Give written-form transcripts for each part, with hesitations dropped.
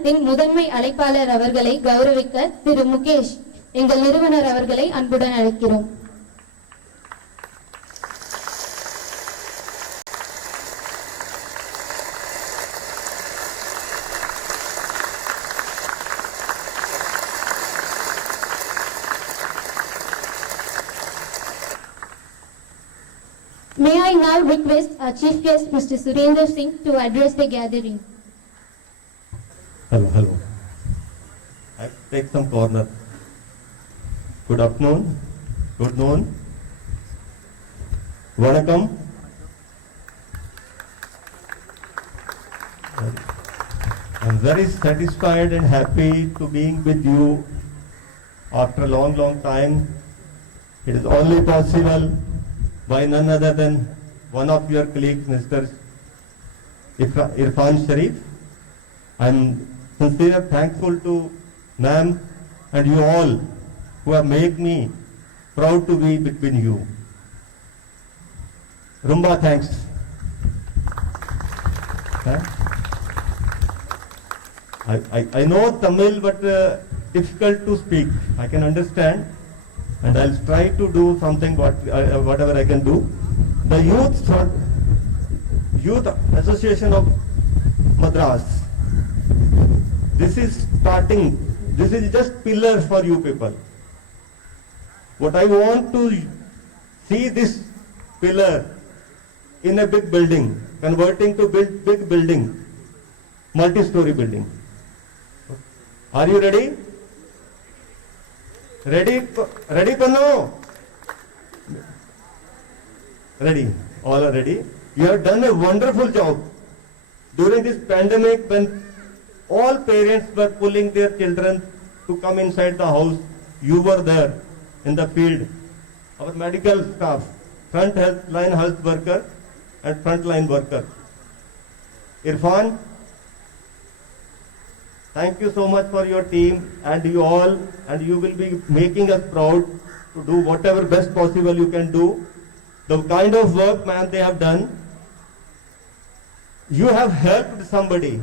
நிறுவனத்தின் முதன்மை அழைப்பாளர் அவர்களை கௌரவிக்க திரு முகேஷ் எங்கள் நிறுவனர் அவர்களை அன்புடன் அழைக்கிறோம். May I now request our chief guest, Mr. Surendra Singh, to address the gathering. Hello. I take some corner. Good afternoon. Good noon. Vanakkam. I'm very satisfied and happy to being with you after a long time. It is only possible by none other than one of your colleagues, Mr. Irfan Sharif. I'm sincerely thankful to ma'am and you all who have made me proud to be between you. Rumba thanks. I know Tamil but difficult to speak. I can understand and I'll try to do something whatever I can do. The Youth Association of Madras. This is starting. This is just pillar for you people. What I want to see this pillar in a big building, converting to big building, multi-story building. Are you ready? Ready, Pano? Ready. All are ready. You have done a wonderful job. During this pandemic, when all parents were pulling their children to come inside the house, you were there in the field. Our medical staff, front-line health worker and front-line worker. Irfan, thank you so much for your team and you all, and you will be making us proud to do whatever best possible you can do. The kind of work, ma'am, they have done. You have helped somebody.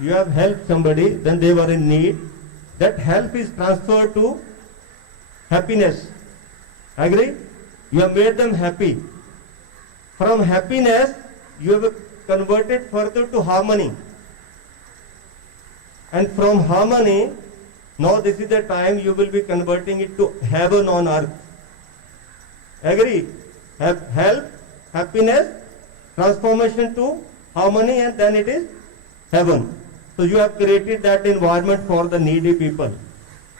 You have helped somebody when they were in need. That help is transferred to happiness. Agree? You have made them happy. From happiness, you have converted further to harmony. And from harmony, now this is the time you will be converting it to heaven on earth. Agree? Help, happiness, transformation to harmony, and then it is heaven. So you have created that environment for the needy people.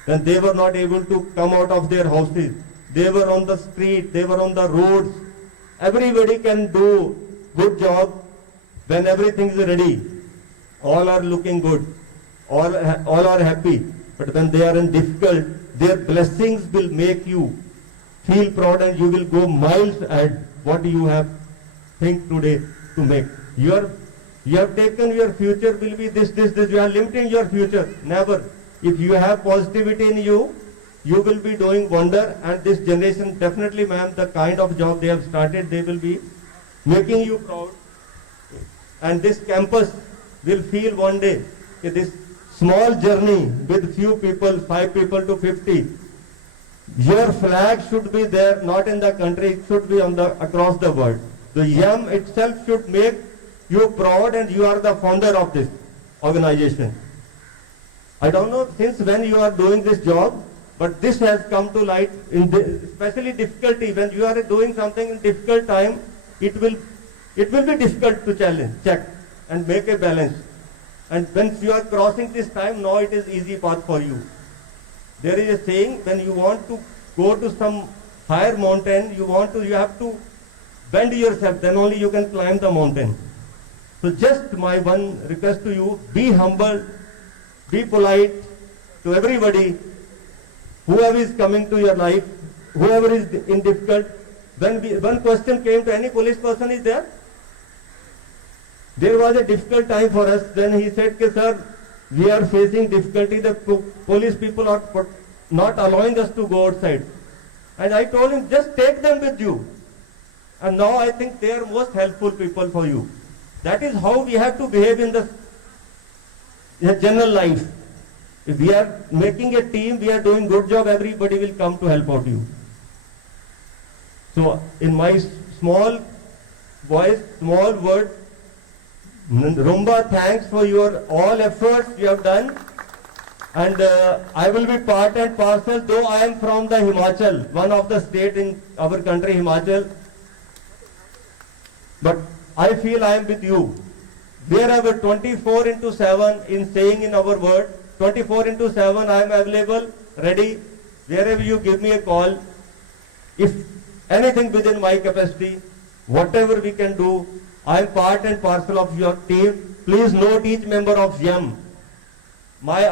When they were not able to come out of their houses, they were on the street, they were on the roads. Everybody can do good job when everything is ready. All are looking good. All are happy, but when they are in difficult, their blessings will make you feel proud and you will go miles ahead what you have think today to make. You have taken your future will be this. You are limiting your future. Never. If you have positivity in you, you will be doing wonder, and this generation definitely, ma'am, the kind of job they have started, they will be making you proud. And this campus will feel one day that this small journey with few people, 5 people to 50, your flag should be there, not in the country, it should be on the across the world. The YAM itself should make you proud, and you are the founder of this organization. I don't know since when you are doing this job, but this has come to light in especially difficulty. When you are doing something in difficult time, it will be difficult to check and make a balance. And when you are crossing this time, now it is easy path for you. There is a saying, when you want to go to some higher mountain, you have to bend yourself, then only you can climb the mountain. So just my one request to you, be humble, be polite to everybody, whoever is coming to your life, whoever is in difficult. When one question came to any police person is there, there was a difficult time for us. Then he said, sir, we are facing difficulty. The police people are not allowing us to go outside. And I told him, just take them with you. And now I think they are most helpful people for you. That is how we have to behave in the general life. If we are making a team, we are doing good job, everybody will come to help out you. So in my small voice, small word, Rumba, thanks for your all efforts you have done. And I will be part and parcel, though I am from the Himachal, one of the state in our country, Himachal. But I feel I am with you. Wherever 24/7 in saying in our word, 24/7 I am available, ready. Wherever you give me a call, if anything within my capacity, whatever we can do, I am part and parcel of your team. Please note each member of YAM. My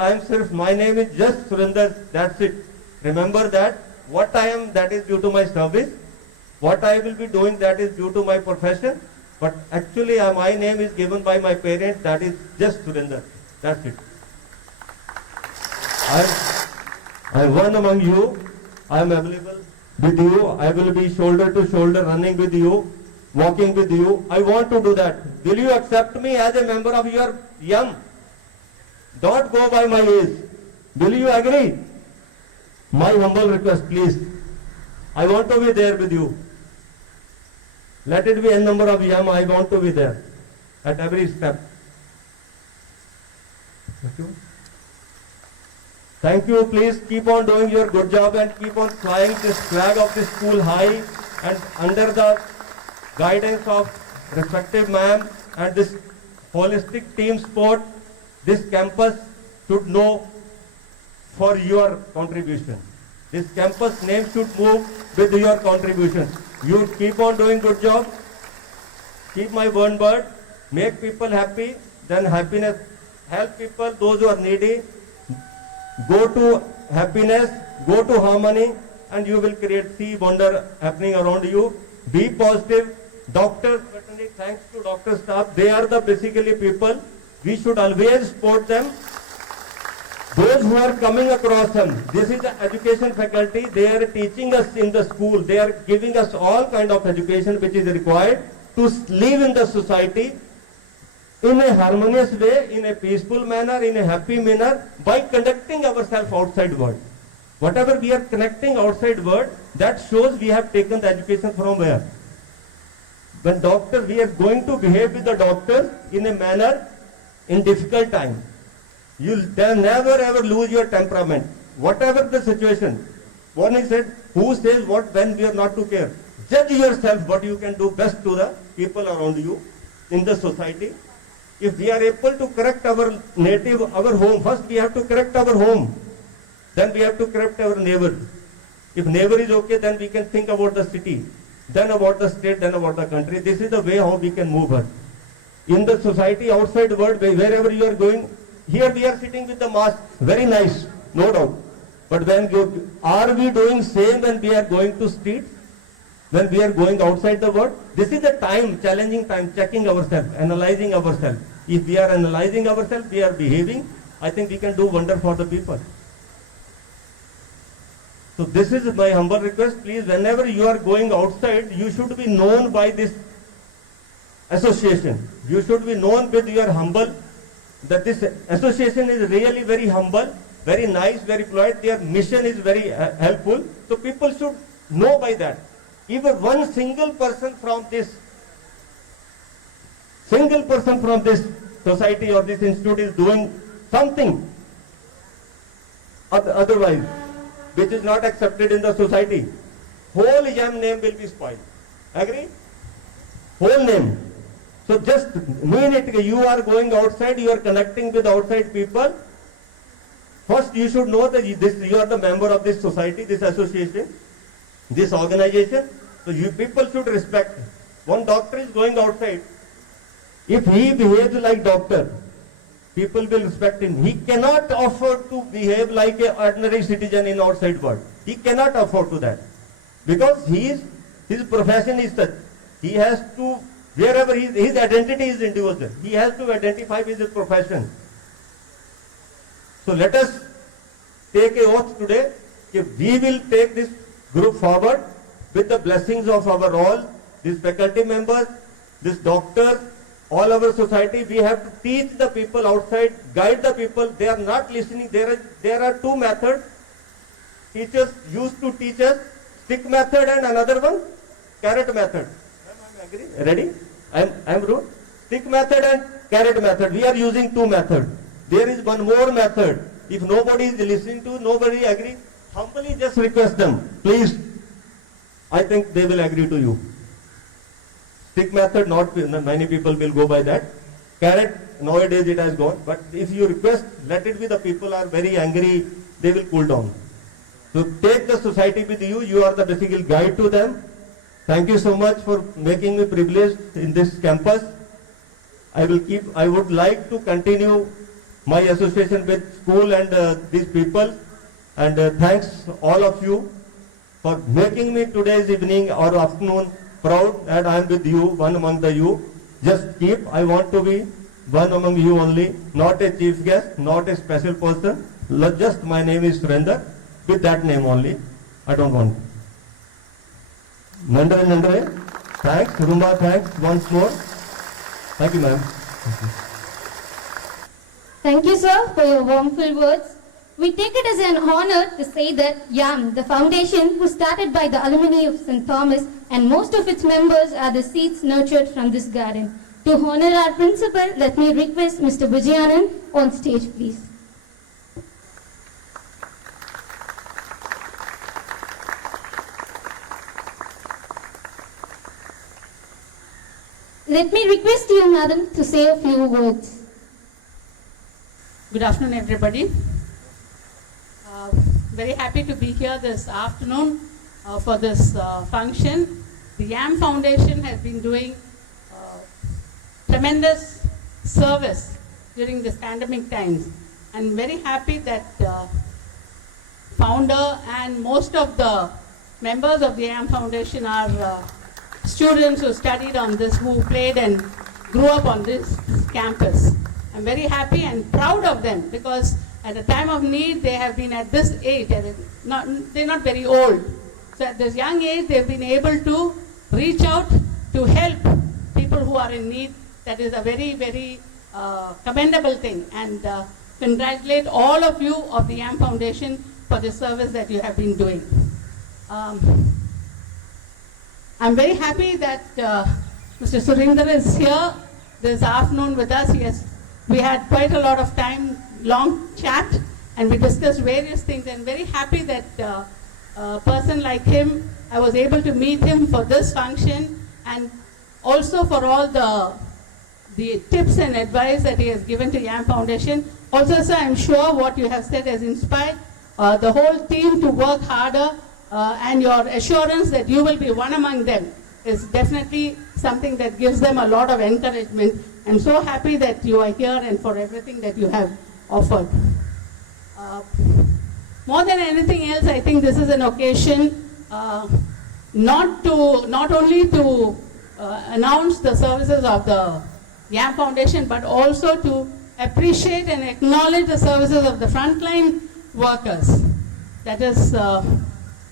name is just Surinder, that's it. Remember that what I am, that is due to my service. What I will be doing, that is due to my profession. But actually my name is given by my parents, that is just Surinder. That's it. I am one among you. I am available with you. I will be shoulder to shoulder running with you, walking with you. I want to do that. Will you accept me as a member of your YAM? Don't go by my age. Will you agree? My humble request, please. I want to be there with you. Let it be n number of YAM. I want to be there at every step. Thank you. Thank you. Please keep on doing your good job and keep on flying this flag of this school high and under the guidance of respective ma'am and this holistic team sport. This campus should know for your contribution. This campus name should move with your contribution. You keep on doing good job. Keep my one word. Make people happy. Then happiness. Help people, those who are needy. Go to happiness. Go to harmony. And you will see wonder happening around you. Be positive. Doctors, thanks to doctor staff. They are the basically people. We should always support them. Those who are coming across them, this is the education faculty, they are teaching us in the school, they are giving us all kind of education which is required to live in the society in a harmonious way, in a peaceful manner, in a happy manner, by conducting ourselves outside world. Whatever we are connecting outside world, that shows we have taken the education from where? When doctors, we are going to behave with the doctors in a manner in difficult time. You'll never ever lose your temperament. Whatever the situation. One is said, who says what when we are not to care? Judge yourself what you can do best to the people around you in the society. If we are able to correct our native, our home, first we have to correct our home. Then we have to correct our neighbor. If neighbor is okay, then we can think about the city. Then about the state, then about the country. This is the way how we can move her. In the society, outside world, wherever you are going, here we are sitting with the mask, very nice, no doubt. But when are we doing same when we are going to street? When we are going outside the world? This is the time, challenging time, checking ourselves, analyzing ourselves. If we are analyzing ourselves, we are behaving, I think we can do wonder for the people. So this is my humble request, please, whenever you are going outside, you should be known by this association. You should be known with your humble, that this association is really very humble, very nice, very polite. Their mission is very helpful. So people should know by that. Even one single person from this society or this institute is doing something otherwise, which is not accepted in the society, whole YAM name will be spoiled. Agree? Whole name. So just mean it, you are going outside, you are connecting with outside people. First you should know that you are the member of this society, this association, this organization. So you people should respect. One doctor is going outside. If he behaves like doctor, people will respect him. He cannot afford to behave like an ordinary citizen in outside world. He cannot afford to that. Because his profession is such. He has to, wherever his identity is individual. He has to identify with his profession. So let us take a oath today that we will take this group forward with the blessings of our all, these faculty members, this doctor, all our society, we have to teach the people outside, guide the people. They are not listening. There are two methods. Teachers used to teach us, stick method and another one, carrot method. Agree? Ready? I'm rude. Stick method and carrot method. We are using two methods. There is one more method. If nobody is listening to, nobody agree, humbly just request them, please. I think they will agree to you. Stick method, not many people will go by that. Carrot, nowadays it has gone. But if you request, let it be. The people are very angry, they will cool down. So take the society with you. You are the basically guide to them. Thank you so much for making me privileged in this campus. I would like to continue my association with school and these people. And thanks all of you for making me today's evening or afternoon proud that I am with you, one among the you. Just keep, I want to be one among you only, not a chief guest, not a special person. Just my name is Surender, with that name only. I don't want. Nandre, thanks. Rumba, thanks once more. Thank you, ma'am. Thank you, sir, for your warmful words. We take it as an honor to say that YAM, the foundation was started by the alumni of St. Thomas, and most of its members are the seeds nurtured from this garden. To honor our principal, let me request Mr. Bujayanan on stage, please. Let me request you, madam, to say a few words. Good afternoon, everybody. Very happy to be here this afternoon for this function. The YAM Foundation has been doing tremendous service during this pandemic times. I'm very happy that founder and most of the members of the YAM Foundation are students who studied on this, who played and grew up on this campus. I'm very happy and proud of them because at a time of need, they have been at this age, they're not very old. So at this young age, they've been able to reach out to help people who are in need. That is a very, very commendable thing. And congratulate all of you of the YAM Foundation for the service that you have been doing. I'm very happy that Mr. Surinder is here this afternoon with us. We had quite a lot of time, long chat, and we discussed various things. And very happy that a person like him, I was able to meet him for this function, and also for all the tips and advice that he has given to YAM Foundation. Also, sir, I'm sure what you have said has inspired the whole team to work harder, and your assurance that you will be one among them is definitely something that gives them a lot of encouragement. I'm so happy that you are here and for everything that you have offered. More than anything else, I think this is an occasion not only to announce the services of the YAM Foundation, but also to appreciate and acknowledge the services of the frontline workers. That is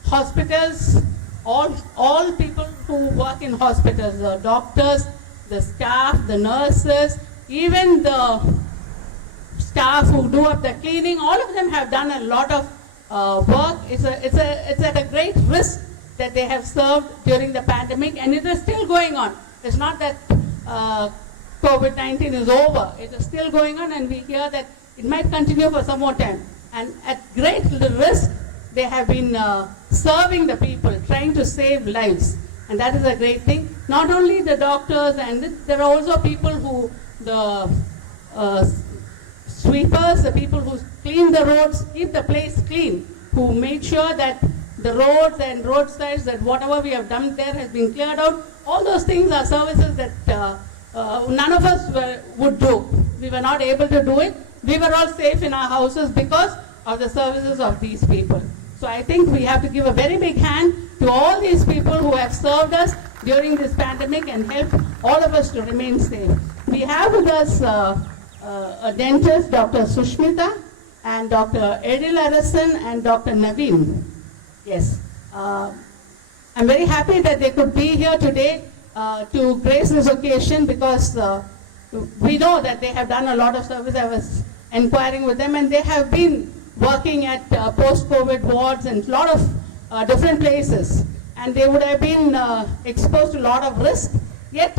hospitals, all people who work in hospitals, the doctors, the staff, the nurses, even the staff who do up the cleaning, all of them have done a lot of work. It's at a great risk that they have served during the pandemic, and it is still going on. It's not that COVID-19 is over. It is still going on, and we hear that it might continue for some more time. And at great risk, they have been serving the people, trying to save lives. And that is a great thing. Not only the doctors, and there are also people who, the sweepers, the people who clean the roads, keep the place clean, who make sure that the roads and roadsides, that whatever we have done there has been cleared out. All those things are services that none of us would do. We were not able to do it. We were all safe in our houses because of the services of these people. So I think we have to give a very big hand to all these people who have served us during this pandemic and helped all of us to remain safe. We have with us a dentist, Dr. Sushmita, and Dr. Edil Arasan and Dr. Naveen. Yes. I'm very happy that they could be here today to grace this occasion because we know that they have done a lot of service. I was inquiring with them, and they have been working at post-COVID wards and a lot of different places. And they would have been exposed to a lot of risk, yet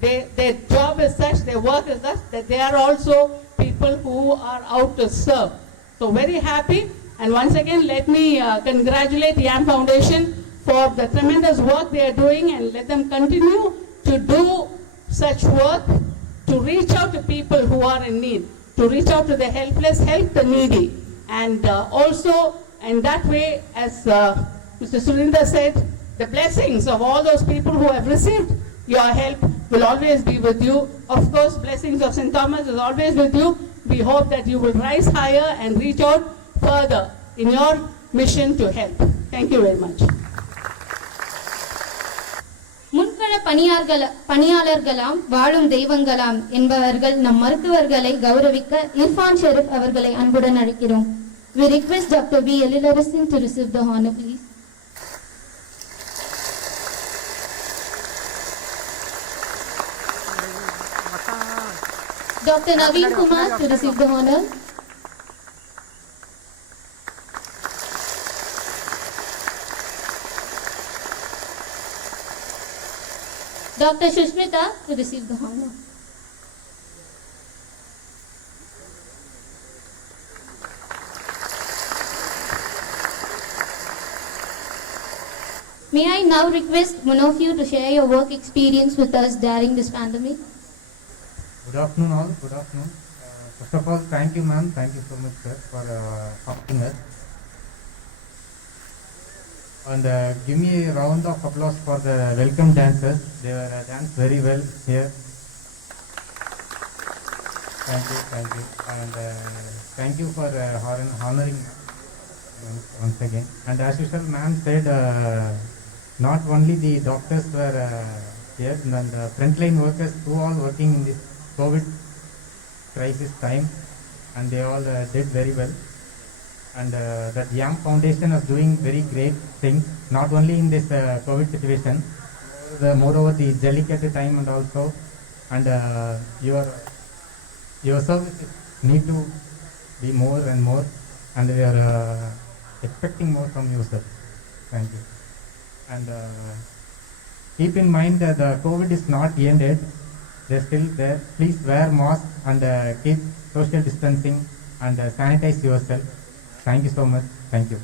their job is such, their work is such, that they are also people who are out to serve. So very happy, and once again let me congratulate YAM Foundation for the tremendous work they are doing, and let them continue to do such work to reach out to people who are in need, to reach out to the helpless, help the needy. And also in that way, as Mr. Surinder said, the blessings of all those people who have received your help will always be with you. Of course, blessings of St. Thomas is always with you. We hope that you will rise higher and reach out further in your mission to help. Thank you very much. முன்கள பணியாளர்களாம் வாழும் தெய்வங்களாம் என்பவர்கள் நம் மருத்துவர்களை கௌரவிக்க இர்ஃபான் ஷெரீப் அவர்களை அன்புடன் அழைக்கிறோம். We request Dr. V. Elilarasan to receive the honor, please. Dr. Naveen Kumar to receive the honor. Dr. Shushmita to receive the honor. May I now request one of you to share your work experience with us during this pandemic? Good afternoon all, good afternoon. First of all, thank you ma'am, thank you so much sir for helping us. And give me a round of applause for the welcome dancers. They were danced very well here. Thank you, thank you. And thank you for honoring once again. And as usual, ma'am said, not only the doctors were here, and the frontline workers who are working in this COVID crisis time, and they all did very well. And that YAM Foundation is doing very great things, not only in this COVID situation, moreover the delicate time and also, and your services need to be more and more, and we are expecting more from you, sir. Thank you. And keep in mind that the COVID is not ended. They're still there. Please wear mask and keep social distancing and sanitize yourself. Thank you so much. Thank you.